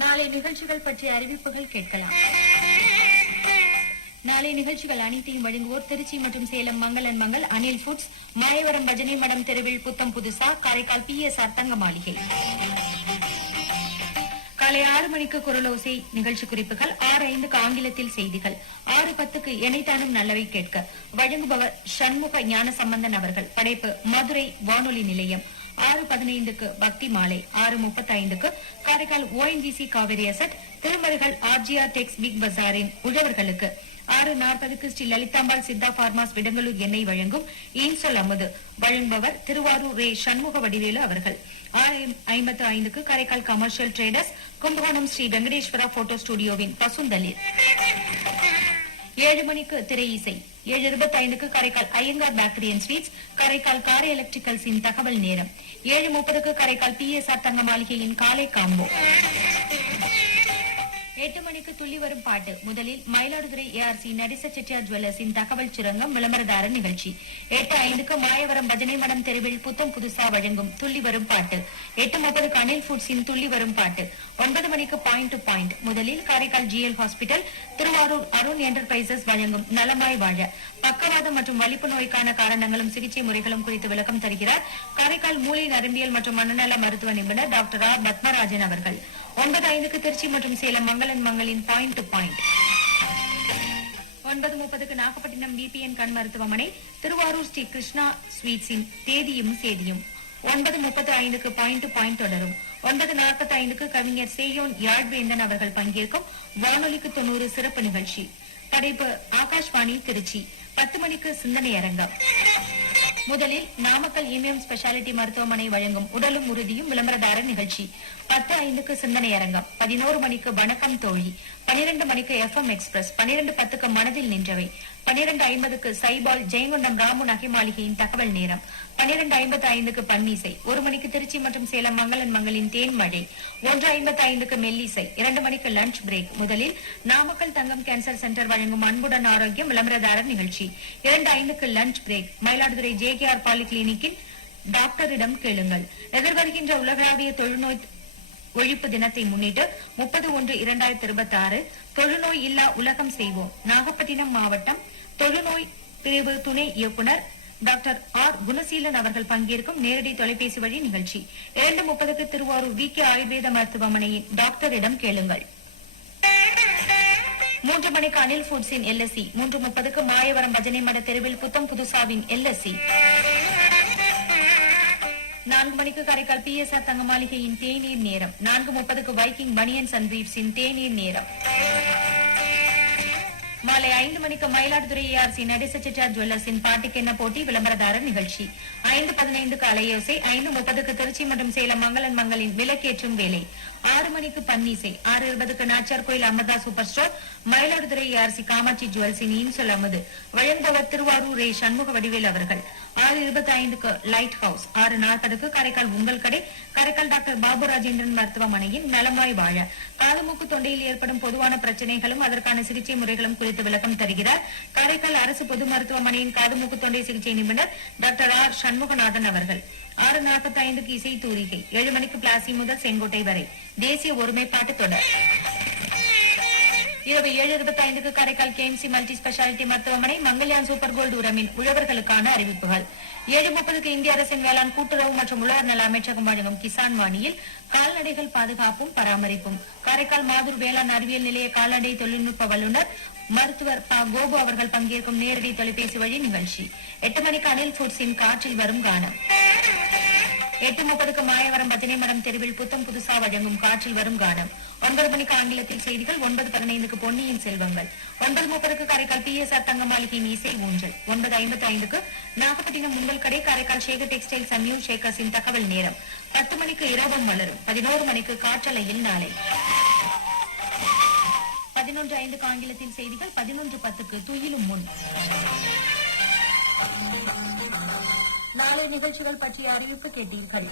நாளை நிகழ்ச்சிகள் பற்றிய அறிவிப்புகள் கேட்கலாம். நாளை நிகழ்ச்சிகள் அனைத்தையும் வழங்குவோர் திருச்சி மற்றும் சேலம் மங்களன் மங்கள், அனில் ஃபுட்ஸ், மாயவரம் பஜனை மடம் தெருவில் புத்தம் புதுசா, காரைக்கால் PSR தங்க மாளிகை. காலை 6 மணிக்கு குரலோசை நிகழ்ச்சி குறிப்புகள், 6:05க்கு ஆங்கிலத்தில் செய்திகள், 6:10க்கு இணைத்தானும் நல்லவை கேட்க வழங்குபவர் சண்முக ஞான சம்பந்தன் அவர்கள். படைப்பு மதுரை வானொலி நிலையம். 6:15க்கு பக்தி மாலை, 6:35க்கு Karaikal ONGC Kaveri asset, Thirumarugal RGR tex big பஜாரின் உழவர்களுக்கு, 6:40க்கு ஸ்ரீ லலிதாம்பாள் சித்தா பார்மாஸ் விடங்கலூர் எண்ணெய் வழங்கும் இன்சொல் அமுது, வழங்குபவர் திருவாரூர் ரே சண்முக வடிவேலு அவர்கள். 6:55க்கு Karaikal commercial traders Kumbakonam Sri Venkateswara photo ஸ்டுடியோவின் பசுந்தளிர். 7 மணிக்கு திரை இசை. 7:25க்கு Karaikal Iyengar bakery and sweets, Karaikal Karai எலக்ட்ரிக்கல்ஸின் தகவல் நேரம். 7:30க்கு காரைக்கால் PSR தங்க மாளிகையின் காலை காம்போ. 8 மணிக்கு துள்ளி வரும் பாட்டு. முதலில் மயிலாடுதுறை ARC நடிச செட்டியார் ஜுவல்லர்ஸின் தகவல் சுரங்கம் விளம்பரதார நிகழ்ச்சி. 8:05க்கு மாயவரம் பஜனை மடம் தெருவில் புத்தம் புதுசா வழங்கும் துள்ளி வரும் பாட்டு. 8:30க்கு அனில் ஃபுட்ஸின் துள்ளி வரும் பாட்டு. 9 மணிக்கு பாயிண்ட் டு பாயிண்ட். முதலில் Karaikal GL hospital, Thiruvarur Arun enterprises வழங்கும் நலமாய் வாழ, பக்கவாதம் மற்றும் வலிப்பு நோய்க்கான காரணங்களும் சிகிச்சை முறைகளும் குறித்து விளக்கம் தருகிறார் காரைக்கால் மூளை நரம்பியல் மற்றும் மனநல மருத்துவ நிபுணர் டாக்டர் R பத்மராஜன் அவர்கள். 9:05க்கு திருச்சி மற்றும் சேலம் மங்களன் மங்களின் பாயிண்ட் டு பாயிண்ட். 9:30க்கு நாகப்பட்டினம் VPN கண் மருத்துவமனை, திருவாரூர் ஸ்ரீ கிருஷ்ணா ஸ்வீட்ஸின் தேதியும் சேதியும். 9:35க்கு பாயிண்ட் டு பாயிண்ட் தொடரும். 9:45க்கு கவிஞர் சேயோன் யாழ்வேந்தன் அவர்கள் பங்கேற்கும் வானொலிக்கு 90 சிறப்பு நிகழ்ச்சி. படைப்பு ஆகாஷ்வாணி திருச்சி. 10 மணிக்கு சிந்தனை அரங்கம். முதலில் நாமக்கல் இமயம் ஸ்பெஷாலிட்டி மருத்துவமனை வழங்கும் உடலும் உறுதியும் விளம்பரதார நிகழ்ச்சி. 10:05க்கு சிந்தனை அரங்கம். 11 மணிக்கு வணக்கம் தோழி. 12 மணிக்கு FM எக்ஸ்பிரஸ். 12:10க்கு மனதில் நின்றவை. 12:50க்கு சைபால் ஜெயங்கொண்டம் ராமு நகை மாளிகையின் தகவல் நேரம். 12:55க்கு பன்னிசை. 1 மணிக்கு திருச்சி மற்றும் சேலம் மங்களன் மங்களின் தேன் மழை. 1:55க்கு மெல்லிசை. 2 மணிக்கு லஞ்ச் பிரேக். முதலில் நாமக்கல் தங்கம் கேன்சர் சென்டர் வழங்கும் அன்புடன் ஆரோக்கியம் விளம்பரதாரர் நிகழ்ச்சி. 2:05க்கு லஞ்ச் பிரேக். மயிலாடுதுறை JKR பாலிகிளினிக்கின் டாக்டரிடம் கேளுங்கள். எதிர்வருகின்ற உலகளாவிய தொழுநோய் ஒழிப்பு தினத்தை முன்னிட்டு 30/1/2026 தொழுநோய் இல்லா உலகம் செய்வோம். நாகப்பட்டினம் மாவட்டம் தொழுநோய் பிரிவு துணை இயக்குனர் டாக்டர் R குணசீலன் அவர்கள் பங்கேற்கும் நேரடி தொலைபேசி வழி நிகழ்ச்சி. 2:30க்கு திருவாரூர் VK ஆயுர்வேத மருத்துவமனையின் டாக்டரிடம் கேளுங்கள். 3 மணிக்கு அனில் ஃபுட்ஸின் LSC. 3:30க்கு மாயவரம் பஜனை மட தெருவில் புத்தம் புதுசாவின் LSC. 4 மணிக்கு காரைக்கால் PSR தங்க மாளிகையின் தேநீர் நேரம். 4:30க்கு வைக்கிங் பனியன்ஸ் அண்ட் பிரீஃப்ஸின் தேநீர் நேரம். மாலை 5 மணிக்கு மயிலாடுதுறை ARC நடிச செட்டியார் ஜுவல்லர்ஸின் பாட்டுக்கென்ன போட்டி விளம்பரதாரர் நிகழ்ச்சி. 5:15க்கு அலையோசை. 5:30க்கு திருச்சி மற்றும் சேலம் மங்களன் மங்களின் விளக்கேற்றும் வேலை. 6 மணிக்கு பன்னிசை. 6:20க்கு Nachiyar Koil Amrutha super store, Mayiladuthurai ARC Kamatchi ஜுவல்ஸின் இன்சொல் அமுது, வழங்குபவர் திருவாரூர் ரே சண்முக வடிவேல் அவர்கள். 6:25க்கு லைட் ஹவுஸ். 6:40க்கு காரைக்கால் உங்கள் கடை, காரைக்கால் டாக்டர் பாபு ராஜேந்திரன் மருத்துவமனையின் நலமாய் வாழ, காது மூக்கு தொண்டையில் ஏற்படும் பொதுவான பிரச்சனைகளும் அதற்கான சிகிச்சை முறைகளும் குறித்து விளக்கம் தருகிறார் காரைக்கால் அரசு பொது மருத்துவமனையின் காது மூக்கு தொண்டை சிகிச்சை நிபுணர் டாக்டர் R சண்முகநாதன் அவர்கள். 6:45க்கு இசை தூரிகை. 7 மணிக்கு பிளாசி முதல் செங்கோட்டை வரை தேசிய ஒருமைப்பாட்டு தொடர். இரவு 7:25க்கு காரைக்கால் KMC மல்டி ஸ்பெஷாலிட்டி மருத்துவமனை மங்கல்யான் சூப்பர் கோல்டு உரமின் உழவர்களுக்கான அறிவிப்புகள். 7:30க்கு இந்திய அரசின் வேளாண் கூட்டுறவு மற்றும் உழவர் நல அமைச்சகம் வழங்கும் கிசான் வாணியில் கால்நடைகள் பாதுகாப்பும் பராமரிப்பும், காரைக்கால் மாதூர் வேளாண் அறிவியல் நிலைய கால்நடை தொழில்நுட்ப வல்லுநர் மருத்துவர் கோபு அவர்கள் பங்கேற்கும் நேரடி தொலைபேசி வழி நிகழ்ச்சி. 8 மணிக்கு அனில் ஃபுட்ஸின் காற்றில் வரும் கானம். 8:30க்கு மாயவரம் பஜனை மடம் தெருவில் புத்தம் புதுசா வழங்கும் காற்றில் வரும் கானம். 9 மணிக்கு ஆங்கிலத்தில் செய்திகள். 9:15க்கு பொன்னியின் செல்வங்கள். 9:30க்கு காரைக்கால் PSR தங்க மாளிகையின் இசை ஊஞ்சல். 9:55க்கு நாகப்பட்டினம் உங்கள் கடை, Karaikal Sekar textiles and new ஷேக்கர்ஸின் தகவல் நேரம். 10 மணிக்கு இரவும் மலரும். 11 மணிக்கு காற்றலையில் நாளை. 11:05க்கு ஆங்கிலத்தில் செய்திகள். 11:10க்கு துயிலும் முன். நாளை நிகழ்ச்சிகள் பற்றிய அறிவிப்பு கேட்டீர்கள்.